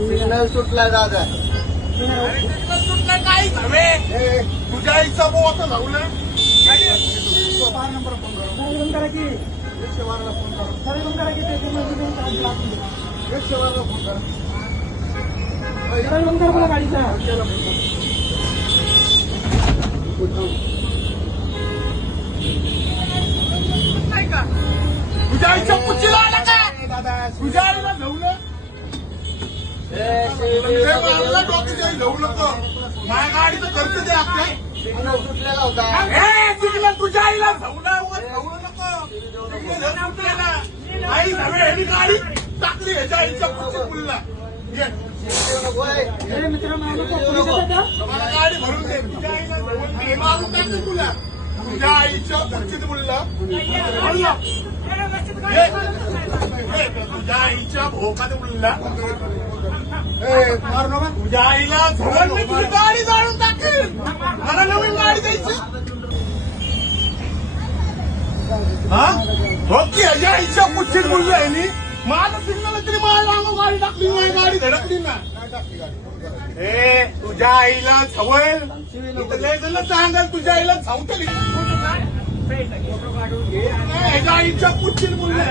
Signal सुटला दादा. सुटलं काय हवे तुझ्या आईचा बोत लावलं. 12 नंबर फोन करा की 112 ला फोन करा. 112 ला फोन करा. गाडीचा नाही का तुझ्या आईच्या पुच्चीला आला का दादा. तुझ्या आईला झवलं मारला डोक्याच्या झवू नको. माझ्या गाडीचं खर्च दे आपल्या. सिग्नल सुटलेला होता. हे सिग्नल तुझ्या आईला झवलं नको. सिग्नल सुटलेला आई झवे ह्यानी गाडी टाकली ह्याच्या आईच्या पुच्चीत मुलीला. मला गाडी भरून दे. तुझ्या आईला झवून मारून टाकली तुला. तुझ्या आईच्या पुच्चीत मुलीला तुझ्या आईच्या भोकात मुलीला तुझ्या आईला झवून मी तुझी गाडी जाळून टाकेल. मला नवीन गाडी द्यायची. हा हो की ह्याच्या आईच्या पुच्चीत मुलगा आहे. माझं सिग्नल तरी माझ्या अंगावर गाडी टाकली. माझी गाडी धडकली ना. ए तुझ्या आईला झवल सांगाल तुझ्या आईला झावतली. ह्याच्या आईच्या पुच्चीत मुलगा